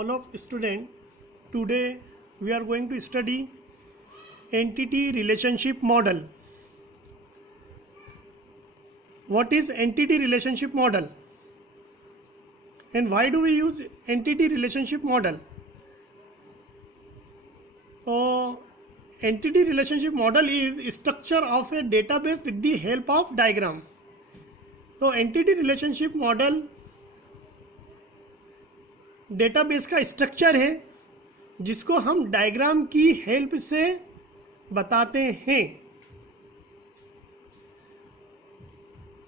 all of student. Today we are going to study entity relationship model. What is entity relationship model and why do we use entity relationship model? Entity relationship model is structure of a database with the help of diagram. तो entity relationship model database का structure है जिसको हम diagram की help से बताते हैं.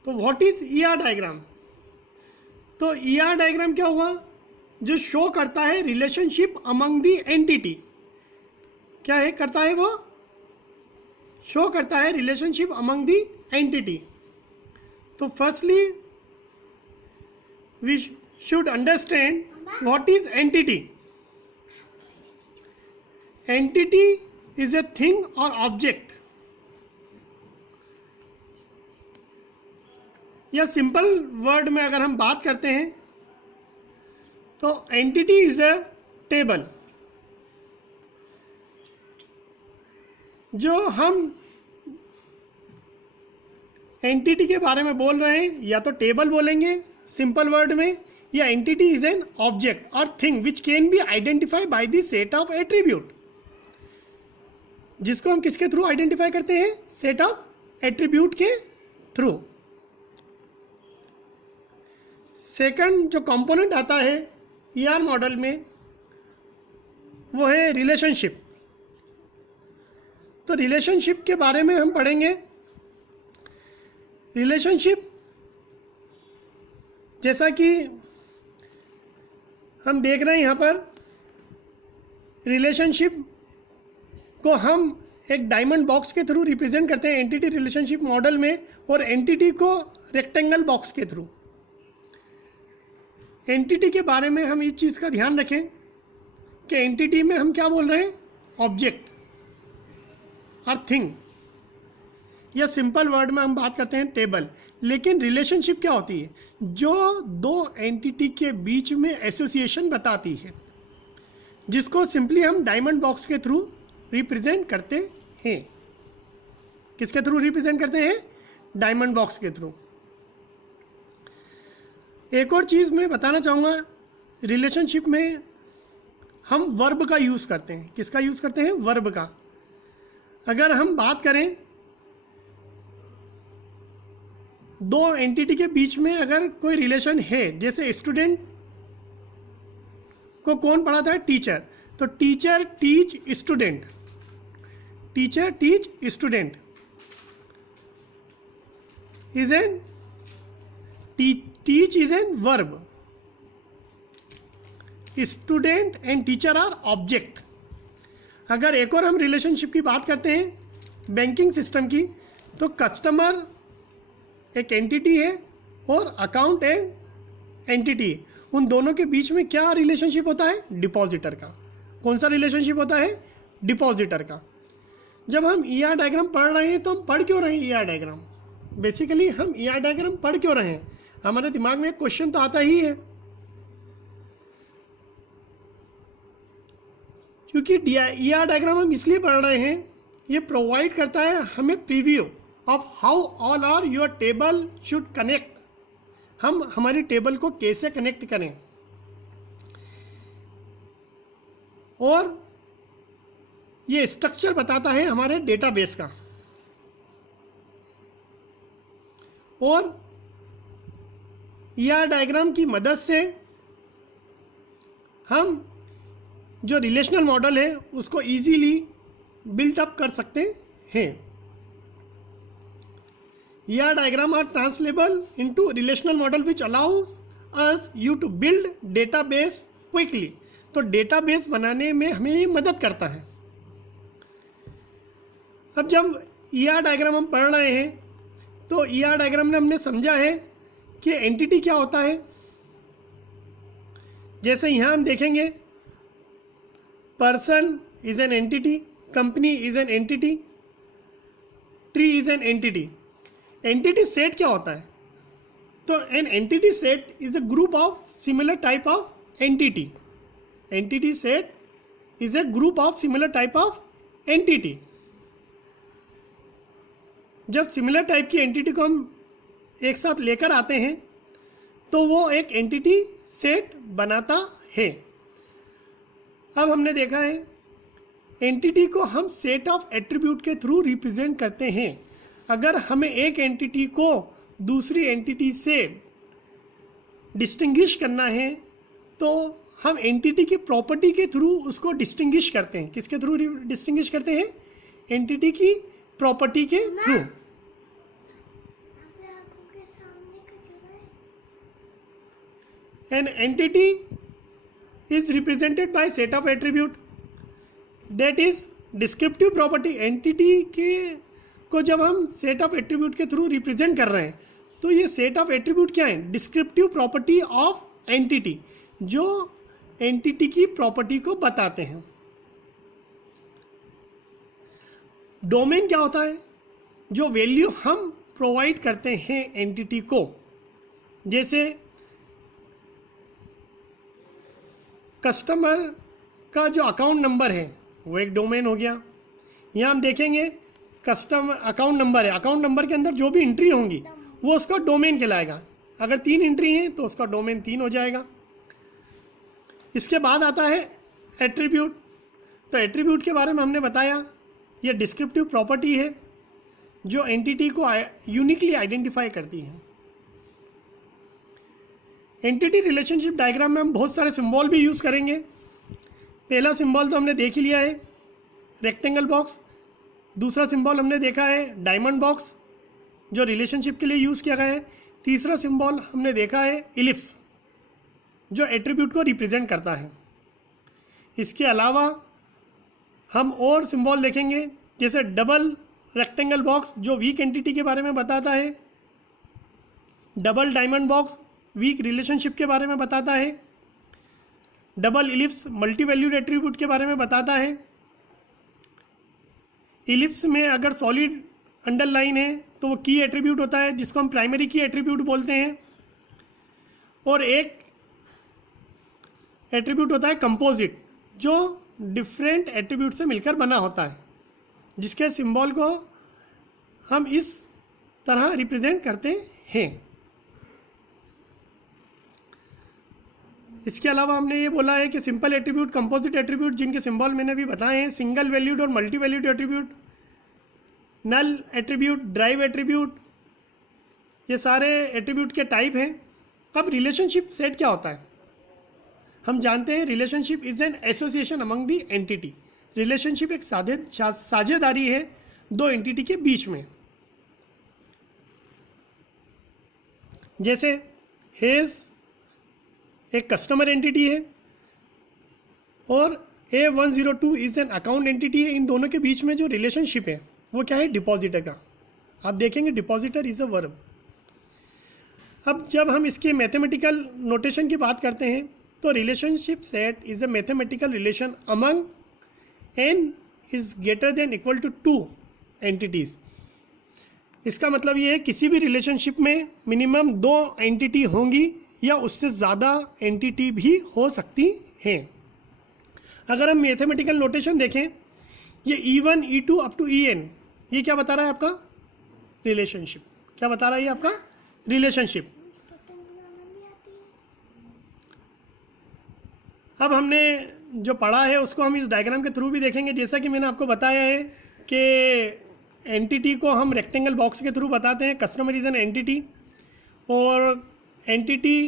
तो व्हाट इज ईआर डायग्राम? तो ईआर डायग्राम क्या हुआ? जो शो करता है रिलेशनशिप अमंग दी एंटिटी. क्या है करता है? वो शो करता है रिलेशनशिप अमंग दी एंटिटी. तो firstly we should understand what is entity. Entity is a thing or object. या सिंपल वर्ड में अगर हम बात करते हैं तो एंटिटी इज अ टेबल. जो हम एंटिटी के बारे में बोल रहे हैं या तो टेबल बोलेंगे सिंपल वर्ड में, या एंटिटी इज एन ऑब्जेक्ट और thing which can be identify by the set of attribute. जिसको हम किसके थ्रू आइडेंटिफाई करते हैं? सेट ऑफ एट्रीब्यूट के थ्रू. सेकंड जो कंपोनेंट आता है ईआर मॉडल में वो है रिलेशनशिप. तो रिलेशनशिप के बारे में हम पढ़ेंगे. रिलेशनशिप जैसा कि हम देख रहे हैं यहाँ पर, रिलेशनशिप को हम एक डायमंड बॉक्स के थ्रू रिप्रेजेंट करते हैं एंटिटी रिलेशनशिप मॉडल में, और एंटिटी को रेक्टेंगल बॉक्स के थ्रू. एंटिटी के बारे में हम इस चीज़ का ध्यान रखें कि एंटिटी में हम क्या बोल रहे हैं? ऑब्जेक्ट और थिंग, या सिंपल वर्ड में हम बात करते हैं टेबल. लेकिन रिलेशनशिप क्या होती है? जो दो एंटिटी के बीच में एसोसिएशन बताती है, जिसको सिंपली हम डायमंड बॉक्स के थ्रू रिप्रेजेंट करते हैं. किसके थ्रू रिप्रेजेंट करते हैं? डायमंड बॉक्स के थ्रू. एक और चीज़ मैं बताना चाहूँगा, रिलेशनशिप में हम वर्ब का यूज़ करते हैं. किसका यूज़ करते हैं? वर्ब का. अगर हम बात करें दो एंटिटी के बीच में अगर कोई रिलेशन है, जैसे स्टूडेंट को कौन पढ़ाता है? टीचर. तो teacher teach student. Teacher teach student is an teach is an verb. Student and teacher are object. अगर एक और हम रिलेशनशिप की बात करते हैं बैंकिंग सिस्टम की, तो कस्टमर एक एंटिटी है और अकाउंट एंड एंटिटी. उन दोनों के बीच में क्या रिलेशनशिप होता है? डिपॉजिटर का. कौन सा रिलेशनशिप होता है? डिपॉजिटर का. जब हम ईआर डायग्राम पढ़ रहे हैं तो हम पढ़ क्यों रहे हैं ईआर डायग्राम? बेसिकली हम ईआर डायग्राम पढ़ क्यों रहे हैं? हमारे दिमाग में एक क्वेश्चन तो आता ही है, क्योंकि ईआर डायग्राम हम इसलिए पढ़ रहे हैं, ये प्रोवाइड करता है हमें preview of how all our your table should connect. हम हमारी टेबल को कैसे कनेक्ट करें, और ये स्ट्रक्चर बताता है हमारे डेटाबेस का. और ईआर डायग्राम की मदद से हम जो रिलेशनल मॉडल है उसको इजीली बिल्ट अप कर सकते हैं. ER diagram are translatable into relational model which allows us you to build database quickly. तो डेटाबेस बनाने में हमें ये मदद करता है. अब जब ER डायग्राम हम पढ़ रहे हैं तो ER डायग्राम में हमने समझा है कि एंटिटी क्या होता है. जैसे यहाँ हम देखेंगे person is an entity, company is an entity, tree is an entity. Entity set क्या होता है? तो an entity set is a group of similar type of entity. Entity set is a group of similar type of entity. जब similar type की entity को हम एक साथ लेकर आते हैं तो वो एक एंटिटी सेट बनाता है। अब हमने देखा है एंटिटी को हम सेट ऑफ एट्रीब्यूट के थ्रू रिप्रेजेंट करते हैं। अगर हमें एक एंटिटी को दूसरी एंटिटी से डिस्टिंग्विश करना है तो हम एंटिटी की प्रॉपर्टी के थ्रू उसको डिस्टिंग्विश करते हैं। किसके थ्रू डिस्टिंग्विश करते हैं? एंटिटी की प्रॉपर्टी के through. An entity is represented by set of attribute that is descriptive property। Entity के को जब हम सेट ऑफ एट्रीब्यूट के थ्रू रिप्रेजेंट कर रहे हैं तो ये सेट ऑफ एट्रीब्यूट क्या है? डिस्क्रिप्टिव प्रॉपर्टी ऑफ एंटिटी, जो एंटिटी की प्रॉपर्टी को बताते हैं। डोमेन क्या होता है? जो वैल्यू हम प्रोवाइड करते हैं एंटिटी को। जैसे कस्टमर का जो अकाउंट नंबर है वो एक डोमेन हो गया। यहाँ हम देखेंगे कस्टमर अकाउंट नंबर है, अकाउंट नंबर के अंदर जो भी एंट्री होंगी वो उसका डोमेन कहलाएगा। अगर 3 एंट्री हैं तो उसका डोमेन 3 हो जाएगा। इसके बाद आता है एट्रीब्यूट। तो एट्रीब्यूट के बारे में हमने बताया ये डिस्क्रिप्टिव प्रॉपर्टी है जो एंटिटी को यूनिकली आइडेंटिफाई करती है। एंटिटी रिलेशनशिप डायग्राम में हम बहुत सारे सिंबल भी यूज़ करेंगे। पहला सिंबल तो हमने देख ही लिया है, रेक्टेंगल बॉक्स। दूसरा सिंबल हमने देखा है डायमंड बॉक्स, जो रिलेशनशिप के लिए यूज़ किया गया है। तीसरा सिंबल हमने देखा है इलिप्स, जो एट्रीब्यूट को रिप्रेजेंट करता है। इसके अलावा हम और सिंबल देखेंगे, जैसे डबल रेक्टेंगल बॉक्स जो वीक एंटिटी के बारे में बताता है, double diamond box weak relationship के बारे में बताता है, double ellipse multi valued attribute के बारे में बताता है। इलिप्स में अगर सॉलिड अंडरलाइन है तो वो की एट्रीब्यूट होता है जिसको हम प्राइमरी की एट्रीब्यूट बोलते हैं। और एक एट्रीब्यूट होता है कंपोजिट, जो डिफरेंट एट्रीब्यूट से मिलकर बना होता है, जिसके सिंबल को हम इस तरह रिप्रेजेंट करते हैं। इसके अलावा हमने ये बोला है कि सिंपल एट्रीब्यूट, कंपोजिट एट्रीब्यूट, जिनके सिंबल मैंने अभी बताए हैं, सिंगल वैल्यूड और मल्टी वैल्यूड एट्रीब्यूट, नल एट्रीब्यूट, ड्राइव एट्रीब्यूट, ये सारे एट्रीब्यूट के टाइप हैं। अब रिलेशनशिप सेट क्या होता है? हम जानते हैं relationship is an association among the entity. Relationship एक साझेदारी है दो एंटिटी के बीच में। जैसे हेज एक कस्टमर एंटिटी है और A102 is an account entity है। इन दोनों के बीच में जो रिलेशनशिप है वो क्या है? डिपॉजिटर का। आप देखेंगे डिपॉजिटर इज अ वर्ब। अब जब हम इसके मैथमेटिकल नोटेशन की बात करते हैं तो relationship set is a mathematical relation among n is greater than equal to 2 entities. इसका मतलब ये है किसी भी रिलेशनशिप में मिनिमम 2 एंटिटी होंगी या उससे ज़्यादा एंटिटी भी हो सकती हैं। अगर हम मैथमेटिकल नोटेशन देखें, ये E1, E2 up to En, ये क्या बता रहा है? आपका रिलेशनशिप। क्या बता रहा है ये आपका? रिलेशनशिप। अब हमने जो पढ़ा है उसको हम इस डायग्राम के थ्रू भी देखेंगे। जैसा कि मैंने आपको बताया है कि एंटिटी को हम रेक्टेंगल बॉक्स के थ्रू बताते हैं। कस्टमर इज एन एंटिटी और entity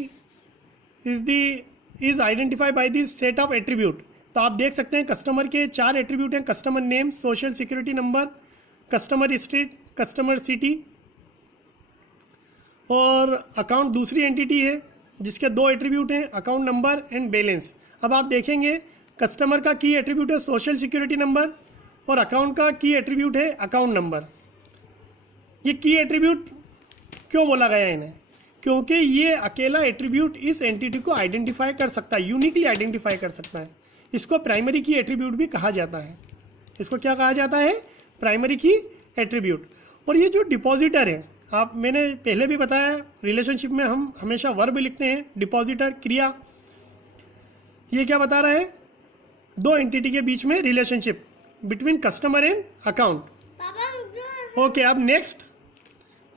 is identify by this set of attribute. तो आप देख सकते हैं कस्टमर के 4 एट्रीब्यूट हैं: customer name, social security number, customer street, customer city. और अकाउंट दूसरी एंटिटी है जिसके 2 एट्रीब्यूट हैं: अकाउंट नंबर एंड बैलेंस। अब आप देखेंगे कस्टमर का की एट्रीब्यूट है सोशल सिक्योरिटी नंबर और अकाउंट का की एट्रीब्यूट है अकाउंट नंबर। ये की एट्रीब्यूट क्यों बोला गया है इन्हें? क्योंकि ये अकेला एट्रीब्यूट इस एंटिटी को आइडेंटिफाई कर सकता है, यूनिकली आइडेंटिफाई कर सकता है। इसको प्राइमरी की एट्रीब्यूट भी कहा जाता है। इसको क्या कहा जाता है? प्राइमरी की एट्रीब्यूट। और ये जो डिपॉजिटर है, मैंने पहले भी बताया रिलेशनशिप में हम हमेशा वर्ब लिखते हैं, डिपॉजिटर क्रिया। ये क्या बता रहा है? दो एंटिटी के बीच में relationship between customer and account. Okay, अब नेक्स्ट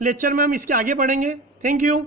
लेक्चर में हम इसके आगे पढ़ेंगे। Thank you.